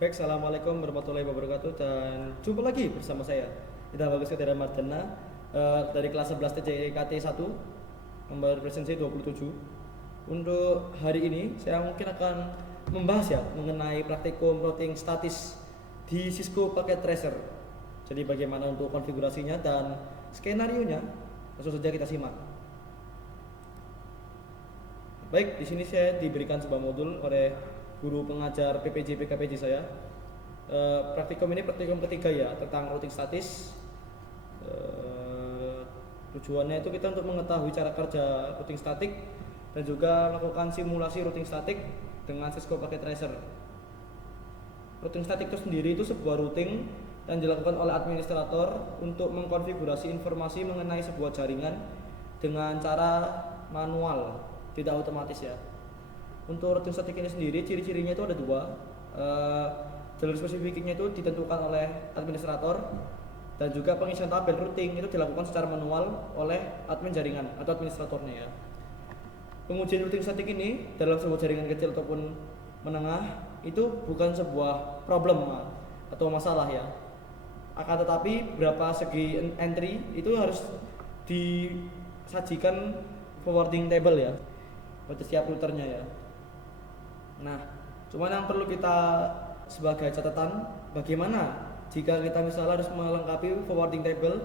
Baik, assalamualaikum warahmatullahi wabarakatuh dan jumpa lagi bersama saya Ida Bagus Kedara Mardana dari kelas 11 TJKT 1 nomor presensi 27. Untuk hari ini saya mungkin akan membahas ya mengenai praktikum routing statis di Cisco Packet Tracer. Jadi bagaimana untuk konfigurasinya dan skenario-nya, langsung saja kita simak. Baik, di sini saya diberikan sebuah modul oleh guru pengajar PPJ PKPJ saya. Praktikum ini praktikum ketiga ya tentang routing statis. Tujuannya itu kita untuk mengetahui cara kerja routing statik dan juga melakukan simulasi routing statik dengan Cisco Packet Tracer. Routing statik itu sendiri itu sebuah routing yang dilakukan oleh administrator untuk mengkonfigurasi informasi mengenai sebuah jaringan dengan cara manual, tidak otomatis ya. Untuk routing statik ini sendiri ciri-cirinya itu ada dua. Jalur spesifiknya itu ditentukan oleh administrator dan juga pengisian tabel routing itu dilakukan secara manual oleh admin jaringan atau administratornya ya. Pengujian routing statik ini dalam sebuah jaringan kecil ataupun menengah itu bukan sebuah problem atau masalah ya. Akan tetapi berapa segi entry itu harus disajikan forwarding table ya pada setiap routernya ya. Nah, cuman yang perlu kita sebagai catatan, bagaimana jika kita misalnya harus melengkapi forwarding table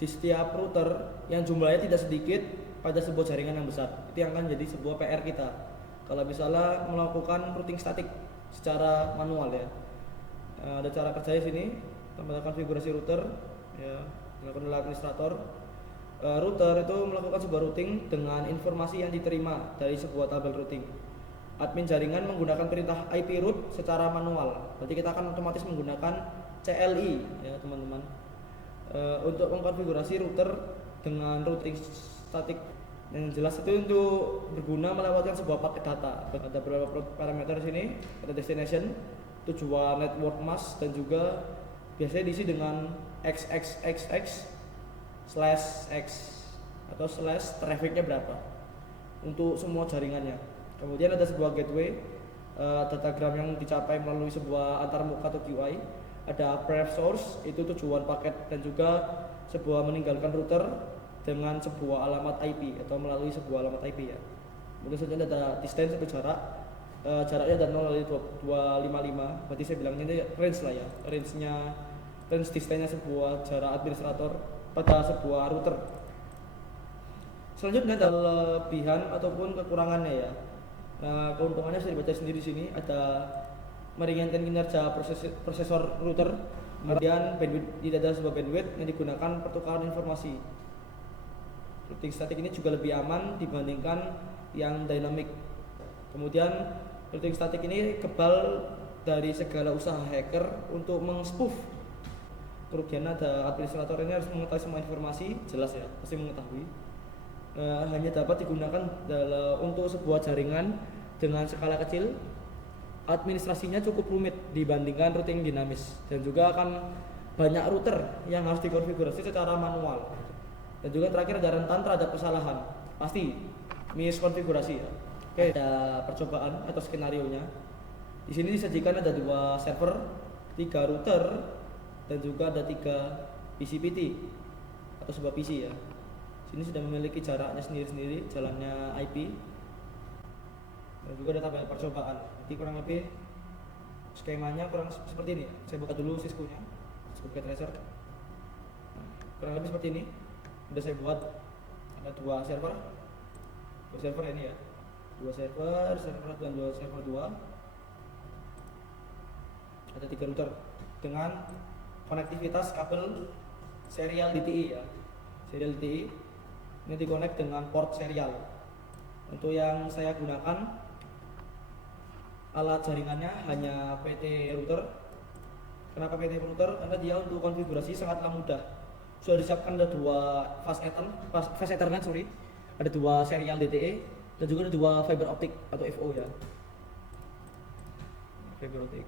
di setiap router yang jumlahnya tidak sedikit pada sebuah jaringan yang besar. Itu yang akan jadi sebuah PR kita kalau misalnya melakukan routing statik secara manual ya. Ada cara kerjanya sini, tambah konfigurasi router ya, dilakukan oleh administrator. Router itu melakukan sebuah routing dengan informasi yang diterima dari sebuah tabel routing. Admin jaringan menggunakan perintah IP route secara manual. Berarti kita akan otomatis menggunakan CLI ya teman-teman. Untuk mengkonfigurasi router dengan routing statik yang jelas itu untuk berguna melewatkan sebuah paket data. Ada beberapa parameter di sini, ada destination, tujuan network mask dan juga biasanya diisi dengan xxxx/x atau slash trafficnya berapa untuk semua jaringannya. Kemudian ada sebuah gateway, datagram yang dicapai melalui sebuah antarmuka atau QI. Ada pref source, itu tujuan paket dan juga sebuah meninggalkan router dengan sebuah alamat IP atau melalui sebuah alamat IP ya. Kemudian selanjutnya ada distance atau jarak. Jaraknya ada 0 dari 255. Berarti saya bilangnya ini range lah ya. Range distance-nya sebuah jarak administrator pada sebuah router. Selanjutnya ada kelebihan ataupun kekurangannya ya. Nah, keuntungannya sudah dibaca sendiri di sini, ada meringankan kinerja prosesor router. Kemudian bandwidth, tidak ada sebuah bandwidth yang digunakan pertukaran informasi. Routing statik ini juga lebih aman dibandingkan yang dynamic. Kemudian routing statik ini kebal dari segala usaha hacker untuk mengspoof. Kerugian ada administrator ini harus mengetahui semua informasi, jelas ya, pasti mengetahui. Hanya dapat digunakan untuk sebuah jaringan dengan skala kecil. Administrasinya cukup rumit dibandingkan routing dinamis dan juga akan banyak router yang harus dikonfigurasi secara manual. Dan juga terakhir ada rentan terhadap kesalahan, pasti miskonfigurasi ya. Oke, ada percobaan atau skenario nya. Di sini disajikan ada 2 server, 3 router dan juga ada 3 PCPT atau sebuah PC ya. Sini sudah memiliki jaraknya sendiri-sendiri, jalannya IP dan juga ada tabel percobaan. Jadi kurang lebih skemanya kurang seperti ini. Saya buka dulu Cisco-nya, Cisco Packet Tracer. Kurang lebih seperti ini. Sudah saya buat ada 2 server, 2 server ini ya, 2 server dan 2 server 2. Ada 3 router dengan konektivitas kabel serial DTI ya, serial DTI. Ini dikonek dengan port serial. Untuk yang saya gunakan alat jaringannya hanya PT router. Kenapa PT router? Karena dia untuk konfigurasi sangatlah mudah. Sudah disiapkan ada 2 fast ethernet sorry, ada 2 serial DTE dan juga ada 2 fiber optic atau FO ya. Fiber optic.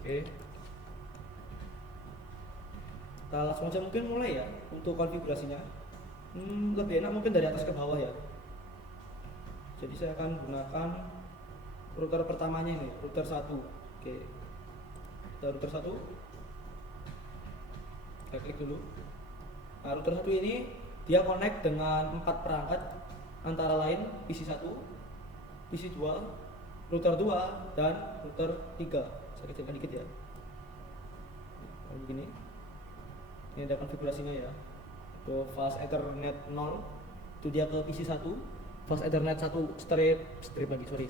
Oke. Kita langsung aja mungkin mulai ya untuk konfigurasinya. Lebih enak mungkin dari atas ke bawah ya. Jadi saya akan gunakan router pertamanya ini, router 1. Oke. Kita router 1. Kita klik dulu. Nah, router 1 ini dia connect dengan 4 perangkat antara lain PC 1, PC 2, router 2 dan router 3. Saya kecilkan dikit ya. Begini. Ini ada konfigurasinya ya. Itu fast Ethernet 0 itu dia ke PC 1, fast Ethernet 1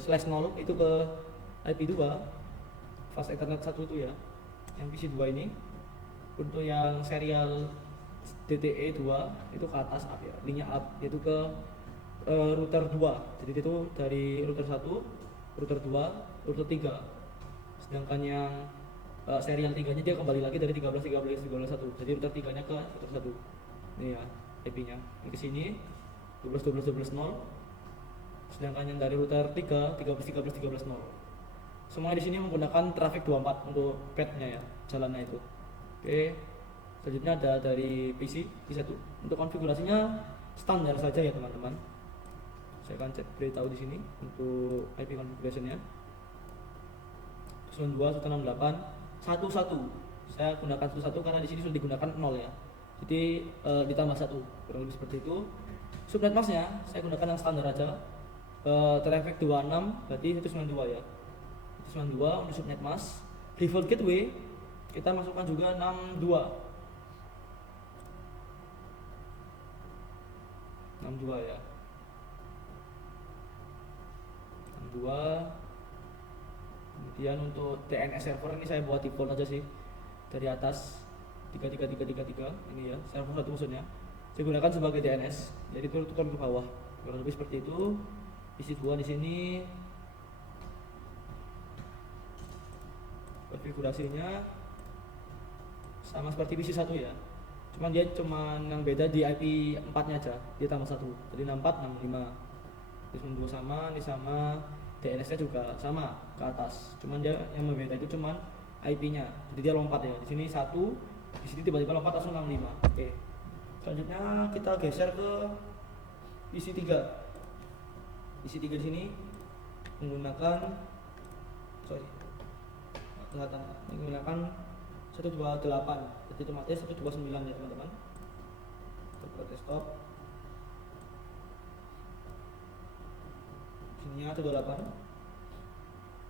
slash 0 itu ke IP 2, fast Ethernet 1 itu ya yang PC 2 ini. Untuk yang serial DTE 2 itu ke atas up ya, linknya up, yaitu ke router 2. Jadi itu dari router 1, router 2, router 3. Sedangkan yang serial 3 nya dia kembali lagi dari 13.13.13.1. Jadi router 3 nya ke router 1. Ini ya IP nya. Ini ke sini 12.12.12.0. Sedangkan yang dari router 3 13.13.13.0. Semuanya di sini menggunakan traffic 24 untuk path-nya ya, jalannya itu. Oke. Selanjutnya ada dari PC 1. Untuk konfigurasinya standar saja ya teman-teman. Saya akan cek beritahu di sini untuk IP configuration-nya. 92, 168, 11. Saya gunakan 11 karena di sini sudah digunakan 0 ya. Jadi ditambah 1, kurang lebih seperti itu. Subnet mask-nya saya gunakan yang standar aja. Traffic 26 berarti 192 ya. 192 untuk subnet mask. Default gateway kita masukkan juga 62. 62 ya. 62. Kemudian untuk DNS server ini saya buat default aja sih, dari atas 33333 ini ya, server 1 maksudnya saya gunakan sebagai DNS, jadi turun ke bawah kurang lebih seperti itu. PC 2 di sini konfigurasinya sama seperti PC 1 ya, cuman yang beda di IP 4 nya aja, dia tambah 1 jadi 64 65. Ini 2 sama, ini sama, DNS nya juga sama ke atas, cuman dia yang berbeda itu cuman IP nya, jadi dia lompat ya, di sini 1, di sini tiba-tiba lompat langsung 65. Oke. Selanjutnya kita geser ke PC 3. PC 3 di sini menggunakan menggunakan 128, jadi otomatis 129 ya teman-teman. Kita desktop. Sini 128.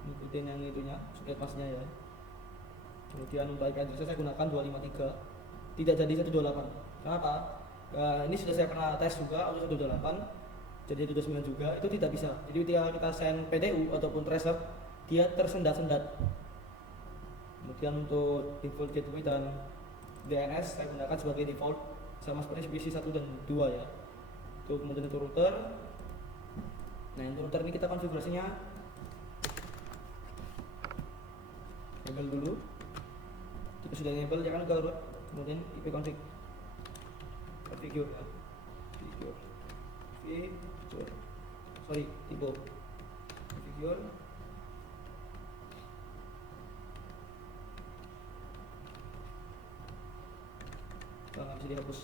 Ikutin yang itunya, subnet mask-nya ya. Kemudian untuk IP address saya gunakan 253. Tidak jadi 128. Kenapa? Ini sudah saya pernah tes juga untuk 128. Jadi 29 juga, itu tidak bisa. Jadi ketika kita send PDU ataupun tracer, dia tersendat-sendat. Kemudian untuk default gateway dan DNS saya gunakan sebagai default sama seperti PC 1 dan 2 ya. Itu kemudian itu router. Nah, untuk router ini kita konfigurasinya enable dulu. Kita sudah enable, jangan ke root, kemudian IP config configure ya. Configure. Nggak bisa dihapus.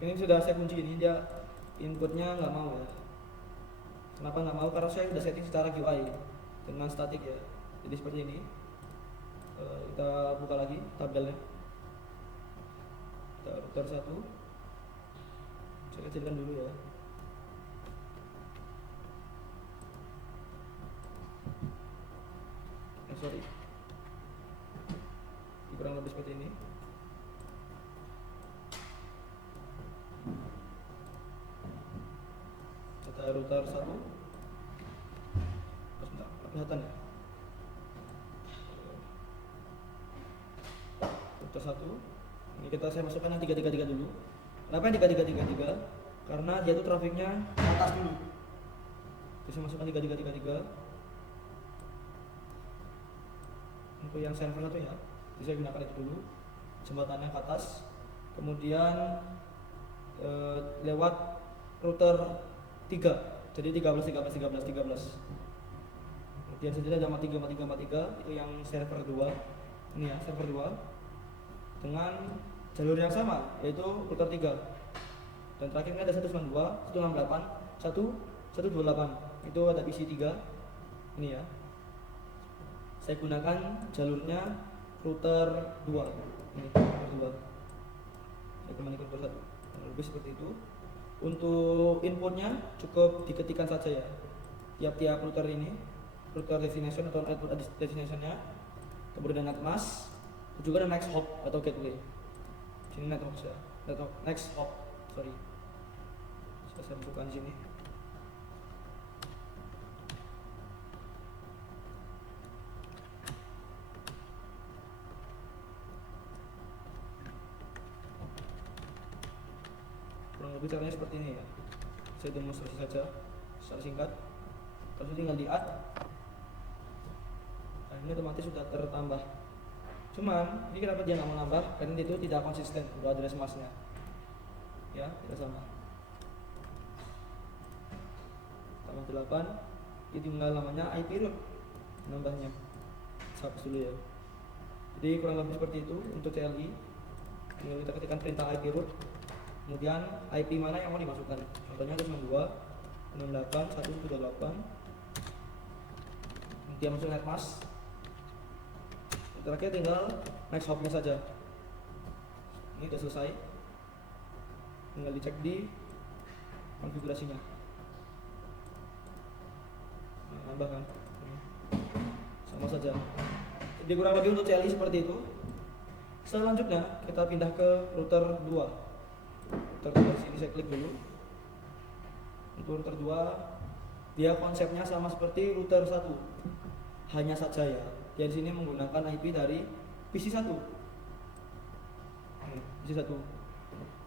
Ini sudah saya kunci, ini dia inputnya nggak mau ya. Kenapa nggak mau? Karena saya sudah setting secara GUI dengan statik ya. Jadi seperti ini. Kita buka lagi tabelnya. Kita router 1. Saya kecilkan dulu ya. Sorry. Kurang lebih seperti ini. Kita router 1. Sebentar, kelihatan ya. Router 1. Ini saya masukkan yang 333 dulu. Kenapa yang 333? Karena dia tuh trafiknya atas dulu. Terus saya masukkan 333. Untuk yang server 1 ya. Jadi saya gunakan itu dulu. Jembatannya ke atas. Kemudian lewat router 3. Jadi 13. Kemudian selanjutnya ada 43 itu yang server 2. Ini ya, server 2 dengan jalur yang sama, yaitu router 3. Dan terakhir ini ada 192, 168, 128. Itu ada PC 3. Ini ya. Saya gunakan jalurnya router 2. Ini router 2. Saya kembali ke router 1. Lebih seperti itu. Untuk inputnya cukup diketikkan saja ya. Tiap-tiap router ini, router destination atau output destinationnya, kemudian net mask, juga ada next hop atau gateway. Sini network ya, network next hop, sorry. Saya bukan sini. Kurang lebih caranya seperti ini ya. Saya demonstrasi saja secara singkat. Terus tinggal di add. Nah, ini otomatis sudah tertambah. Cuman ini kenapa dia nggak mau nambah? Karena itu tidak konsisten untuk address masknya. Ya, tidak sama. Tambah 8. Ini tinggal namanya IP root nambahnya. Hapus dulu ya. Jadi kurang lebih seperti itu untuk CLI. Tinggal kita ketikkan perintah IP root. Kemudian IP mana yang mau dimasukkan? Contohnya 268.128. Dia masuk net mask. Terakhir tinggal next hopnya saja. Ini sudah selesai. Tinggal dicek di konfigurasinya. Nah, nambah kan? Sama saja. Jadi kurang lebih untuk CLI seperti itu. Selanjutnya kita pindah ke router 2. Router 2 sini saya klik dulu. Untuk router 2 dia konsepnya sama seperti router 1. Hanya saja ya, dia di sini menggunakan IP dari PC1. PC1.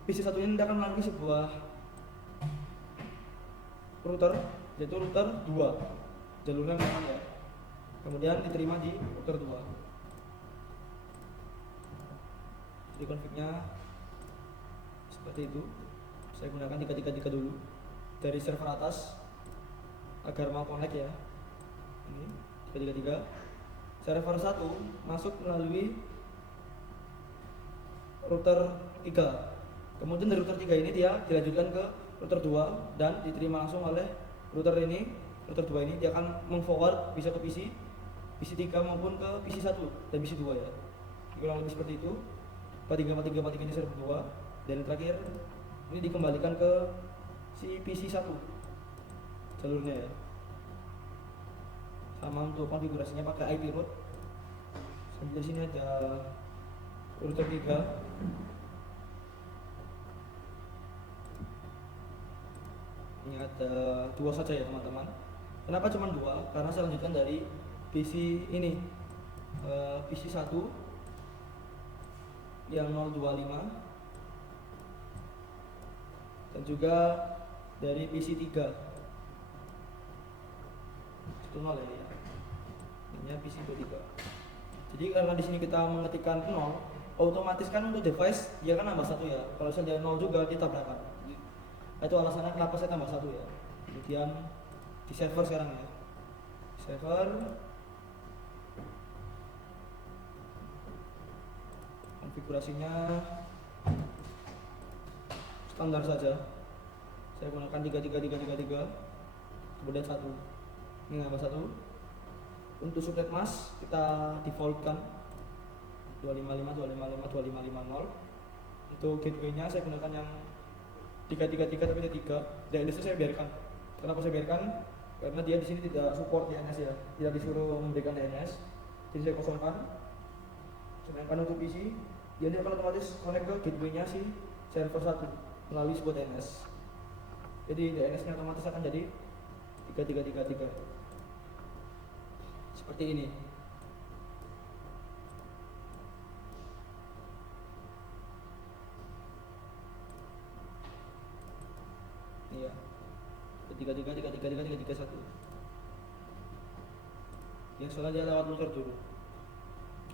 PC1 ini akan melalui sebuah router, yaitu router 2. Jalurnya memang ya. Kemudian diterima di router 2. Jadi config-nya seperti itu. Saya gunakan 333 dulu dari server atas agar mau connect ya. Ini 333. Server 1 masuk melalui router 3. Kemudian dari router 3 ini dia dilanjutkan ke router 2 dan diterima langsung oleh router ini. Router 2 ini dia akan meng-forward bisa ke PC 3 maupun ke PC 1 dan PC 2 ya. Kurang lebih seperti itu. 4343 ini server 2 dan terakhir ini dikembalikan ke si PC 1 jalurnya ya. Sama untuk konfigurasinya pakai IP root. Sampai sini ada router 3. Ini ada 2 saja ya teman-teman. Kenapa cuma 2? Karena saya lanjutkan dari PC ini, PC 1 yang 025 dan juga dari PC 3 itu 0 ya. Ini PC 3. Jadi karena di sini kita mengetikkan 0, otomatis kan untuk device dia kan nambah 1 ya. Kalau saja 0 juga ditabrakan. Itu alasannya kenapa saya tambah 1 ya. Kemudian di server sekarang ya. Server konfigurasinya standar saja. Saya gunakan 33333 kemudian 1. Ini nambah 1. Untuk subnet mask kita defaultkan 255.255.2550. Untuk gateway-nya saya gunakan yang 333 tapi ada 3. DNS saya biarkan. Kenapa saya biarkan? Karena dia di sini tidak support DNS ya. Tidak disuruh memberikan DNS. Jadi saya kosongkan. Sedangkan untuk PC dia akan otomatis connect ke gateway-nya si server 1 melalui sebuah DNS. Jadi DNS-nya otomatis akan jadi 3333. Seperti ini. Iya. 3333331. Ya soalnya dia lewat router dulu.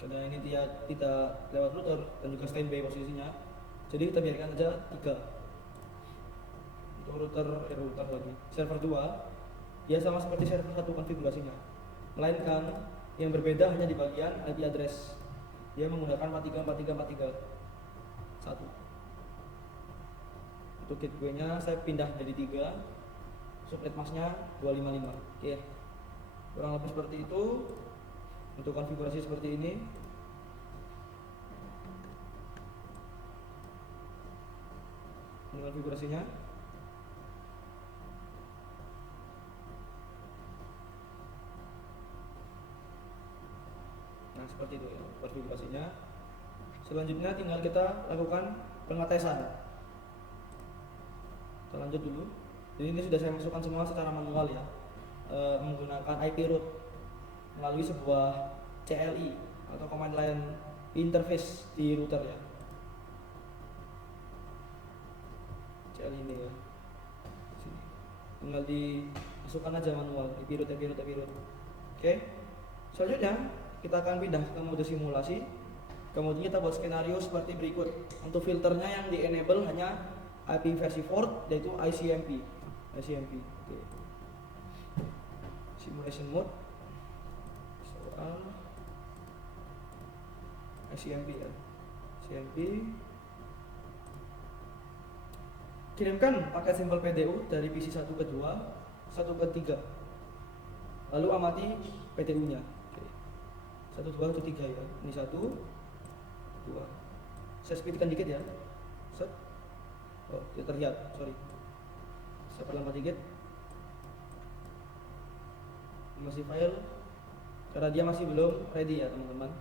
Karena ini dia tidak lewat router dan juga standby posisinya. Jadi kita biarkan aja 3. Untuk router lagi. Server 2 dia sama seperti server 1 konfigurasinya. Melainkan yang berbeda hanya di bagian IP address. Dia menggunakan 434343 1. Untuk gateway-nya saya pindah dari 3, subnet masknya 255. Oke. Kurang lebih seperti itu. Untuk konfigurasi seperti ini. Ini konfigurasinya. Nah, seperti itu ya konfigurasinya. Selanjutnya tinggal kita lakukan pengetesan. Kita lanjut dulu. Jadi ini sudah saya masukkan semua secara manual ya, menggunakan IP root melalui sebuah CLI atau command line interface di router ya. CLI ini ya. Sini. Tinggal dimasukkan aja manual IP root. Oke. Selanjutnya kita akan pindah ke mode simulasi. Kemudian kita buat skenario seperti berikut. Untuk filternya yang di enable hanya IP versi 4 yaitu ICMP. Oke. Simulation mode soal ICMP ya. ICMP. Kirimkan paket sampel PDU dari PC 1 ke 2, 1 ke 3. Lalu amati PDU-nya. Oke. 1 2 atau 3 ya. Ini 1 2. Saya speedkan dikit ya. Set. Oh, tidak terlihat, sorry. Saya perlambat dikit. Masih file karena dia masih belum ready ya teman-teman.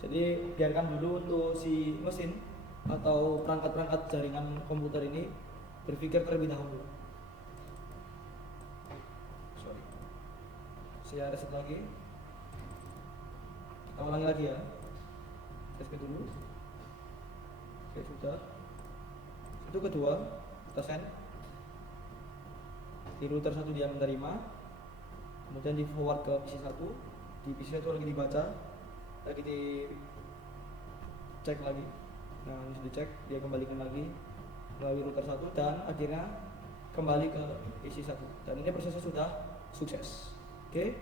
Jadi biarkan dulu untuk si mesin atau perangkat-perangkat jaringan komputer ini berpikir terlebih dahulu. Sorry. Saya reset lagi. Kita ulangi lagi ya. Saya speed dulu. Oke, sudah. Itu kedua, kita send. Di router 1 dia menerima. Kemudian di forward ke PC 1. Di PC 1 lagi dibaca, lagi dicek lagi. Nah, ini sudah dicek, dia kembalikan lagi melalui router 1 dan akhirnya kembali ke PC 1. Dan ini prosesnya sudah sukses. Oke.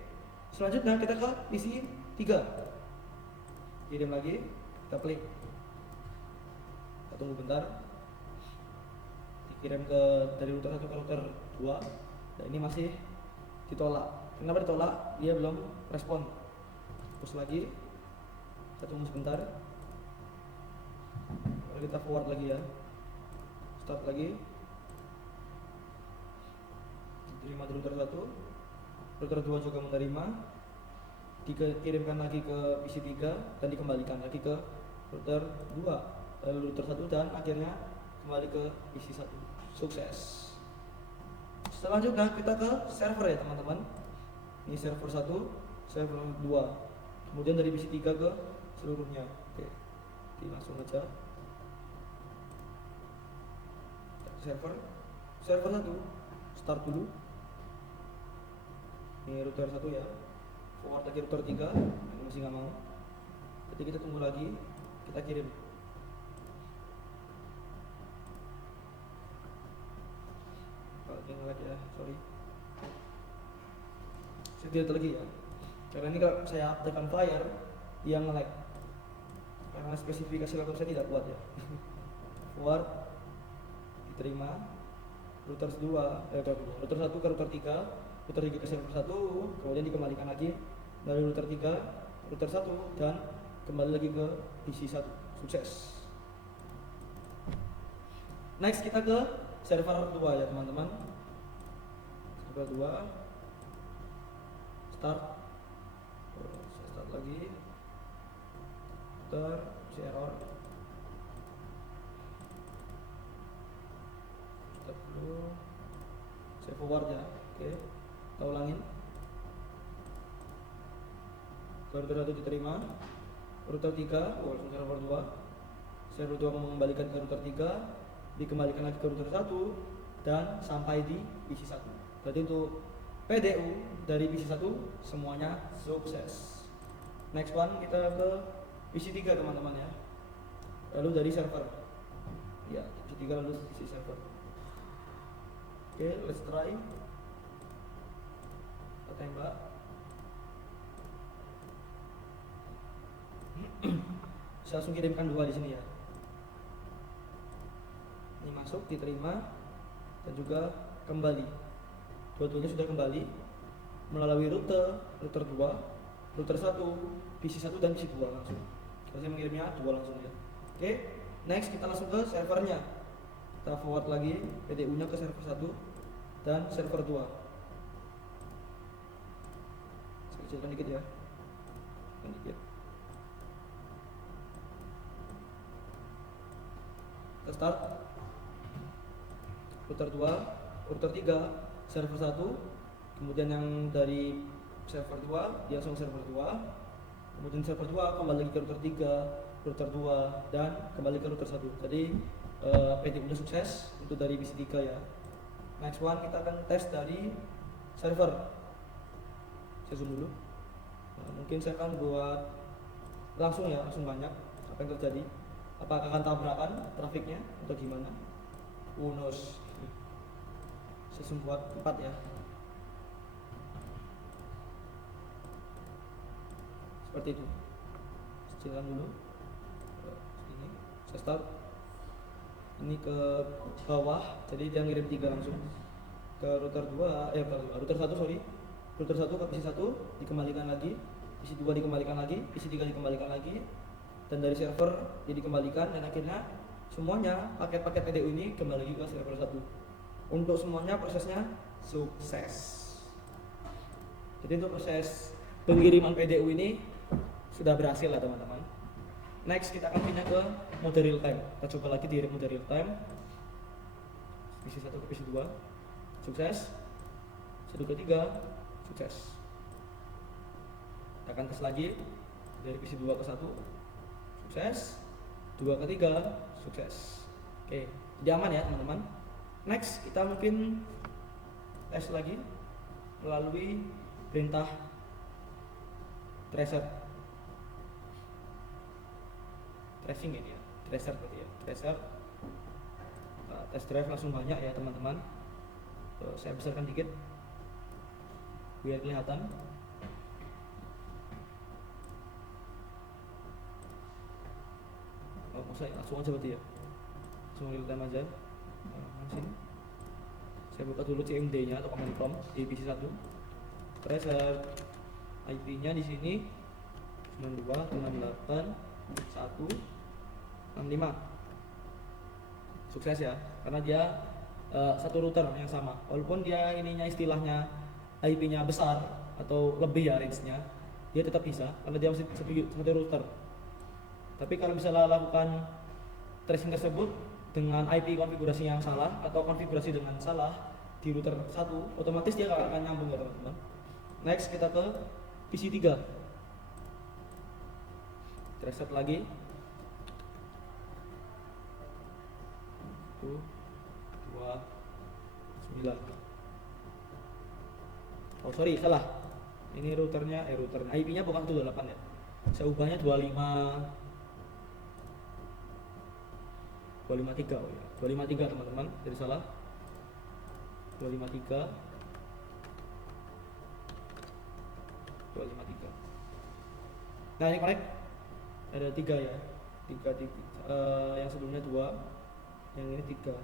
Selanjutnya kita ke PC 3. Kirim lagi, kita klik. Kita tunggu bentar. Dikirim dari router 1 ke router 2. Dan ini masih ditolak. Kenapa ditolak? Dia belum respon. Terus lagi. Kita tunggu sebentar. Lalu kita forward lagi ya. Start lagi. Diterima di router 1. Router 2 juga menerima. Dikirimkan lagi ke PC 3 dan dikembalikan lagi ke router 2. Lalu router 1 dan akhirnya kembali ke PC 1. Sukses. Selanjutnya kita ke server ya teman-teman. Ini server 1, server 2. Kemudian dari PC 3 ke seluruhnya. Oke. Jadi langsung aja. Server 1 start dulu. Ini router 1 ya. Forward lagi router 3. Ini masih nggak mau. Jadi kita tunggu lagi. Kita kirim. Tinggal lagi ya, sorry. Saya delete lagi ya. Karena ini kalau saya tekan flyer yang nge-lag. Karena spesifikasi laptop saya tidak kuat ya. Forward diterima router 2, router 1 ke router 3, router 3 ke server 1, kemudian dikembalikan lagi dari router 3, router 1 dan kembali lagi ke PC 1. Sukses. Next kita ke server 2 ya teman-teman. Server 2 start. Saya start lagi. Router error. Start dulu. Saya forward ya. Oke. Kita ulangin. Router 1 diterima. Router 3, langsung server 2. Server 2 mengembalikan ke router 3, dikembalikan lagi ke router 1 dan sampai di PC 1. Berarti untuk PDU dari PC 1 semuanya sukses. Next one kita ke PC 3 teman-teman ya. Lalu dari server. Ya, PC 3 lalu PC server. Oke, let's try. Kita tembak. Saya langsung kirimkan 2 di sini ya. Ini masuk, diterima. dan juga kembali. Dua-duanya sudah kembali melalui router 2, router 1, PC 1 dan PC 2 langsung. Saya mengirimnya 2 langsung ya. Oke, next kita langsung ke servernya. Kita forward lagi PDU-nya ke server 1 dan server 2. Saya kecilkan dikit ya. Dikit. Kita start. Router 2, router 3, server 1, kemudian yang dari server 2 dia langsung server 2, kemudian server 2 kembali lagi ke router 3, router 2 dan kembali ke router 1. Jadi PDU udah sukses untuk dari PC 3 ya. Next one kita akan tes dari server. Saya zoom dulu. Nah, mungkin saya akan buat langsung ya, langsung banyak. Apa yang terjadi? Apakah akan tabrakan trafiknya atau gimana? Who knows? Saya zoom buat 4 ya. Seperti itu. Kecilkan dulu. Ini saya start. Ini ke bawah, jadi dia ngirim 3 langsung ke router 2, router 1 sorry. Router 1 ke PC 1 dikembalikan lagi, PC 2 dikembalikan lagi, PC 3 dikembalikan lagi, dan dari server dia dikembalikan, dan akhirnya semuanya paket-paket PDU ini kembali lagi ke server 1. Untuk semuanya prosesnya sukses. Jadi untuk proses pengiriman PDU ini sudah berhasil lah teman-teman. Next kita akan pindah ke mode real time. Kita coba lagi di mode real time. PC 1 ke PC 2 sukses. 1 ke 3 sukses. Kita akan tes lagi dari PC 2 ke 1 sukses. 2 ke 3 sukses. Oke, jadi aman ya teman-teman. Next kita mungkin tes lagi melalui perintah tracing ini ya, tracer berarti ya, tracer. Test drive langsung banyak ya teman-teman. Saya besarkan dikit biar kelihatan. Saya langsung aja berarti ya, langsung real time aja. Sini saya buka dulu CMD nya atau command prompt di PC 1. Tracer IP nya di sini 92.68.1.65. Sukses ya, karena dia satu router yang sama. Walaupun dia ininya istilahnya IP nya besar atau lebih ya range nya, dia tetap bisa karena dia masih satu router. Tapi kalau misalnya lakukan tracing tersebut dengan IP konfigurasi yang salah atau konfigurasi dengan salah di router 1, otomatis dia akan nyambung ya teman-teman. Next kita ke PC 3. Reset lagi. 1, 2, 9. Oh sorry, salah. Ini routernya, IP nya bukan 28 ya. Saya ubahnya 253 oh ya. 253 teman-teman, jadi salah. 253. Nah ini connect ada 3 ya, 3 yang sebelumnya 2, yang ini 3.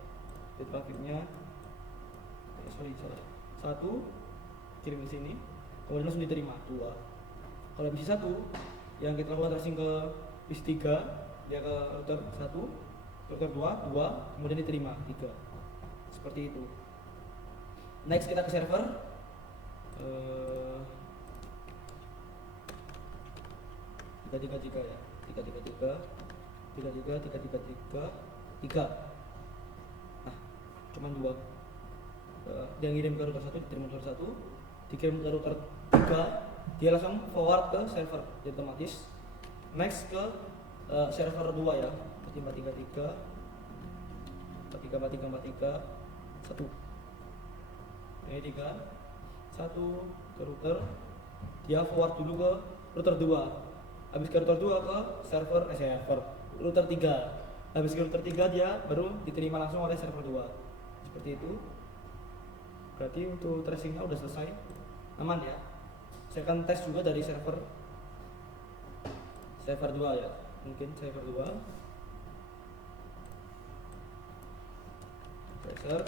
Jadi trafficnya salah, 1 kirim ke sini, kemudian langsung diterima 2. Kalau PC 1 yang kita lakukan tracing ke PC 3, dia ke router 1, router 2, kemudian diterima 3. Seperti itu. Next kita ke server. 333 ya, 3. Nah, cuman 2. Dia ngirim ke router 1, diterima router 1, dikirim ke router 3, dia langsung forward ke server, jadi otomatis. Next ke server 2 ya, 433, 1. Ini 3, 1 ke router, dia forward dulu ke router 2. Habis ke router 2 ke server router 3. Habis ke router 3 dia baru diterima langsung oleh server 2. Seperti itu. Berarti untuk tracingnya udah selesai. Aman ya. Saya akan tes juga dari server 2 ya. Mungkin server 2. Tracer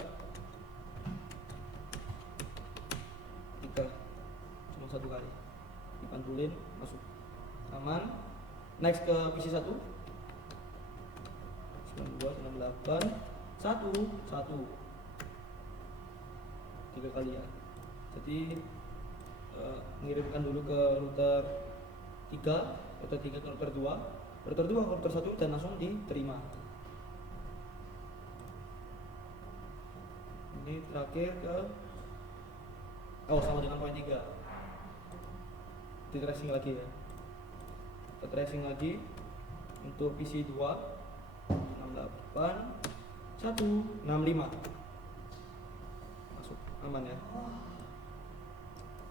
satu kali, dipantulin masuk aman. Next ke PC 1 92 98 1 1 3 kali ya. Jadi mengirimkan dulu ke router 3 ke router 2 ke router 1 dan langsung diterima. Ini terakhir ke sama dengan poin 3, di tracing lagi ya. Kita tracing lagi untuk PC 2 68 165 masuk aman ya.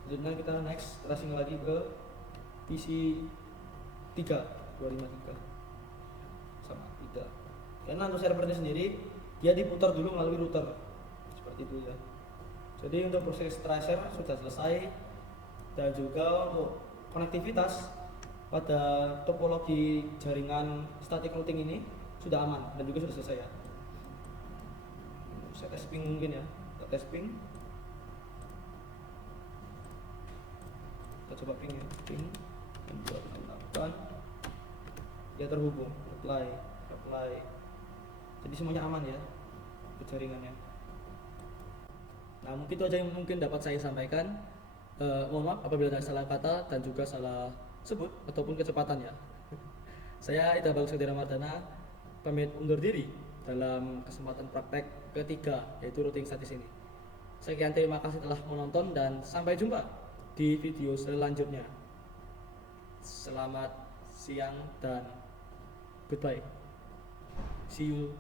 Selanjutnya kita next tracing lagi ke PC 3 253 sama 3. Karena untuk servernya sendiri dia diputar dulu melalui router seperti itu ya. Jadi untuk proses tracer sudah selesai, dan juga untuk konektivitas pada topologi jaringan static routing ini sudah aman dan juga sudah selesai ya. Saya tes ping mungkin ya, kita tes ping. Kita coba ping ya, ping 268 dia terhubung, apply. Jadi semuanya aman ya untuk jaringannya. Nah, mungkin itu aja yang mungkin dapat saya sampaikan. Mohon maaf apabila ada salah kata dan juga salah sebut ataupun kecepatan ya. Saya Ida Bagus Kedira Mardana pamit undur diri dalam kesempatan praktek ketiga, yaitu routing statis ini. Sekian, terima kasih telah menonton dan sampai jumpa di video selanjutnya. Selamat siang dan goodbye. See you.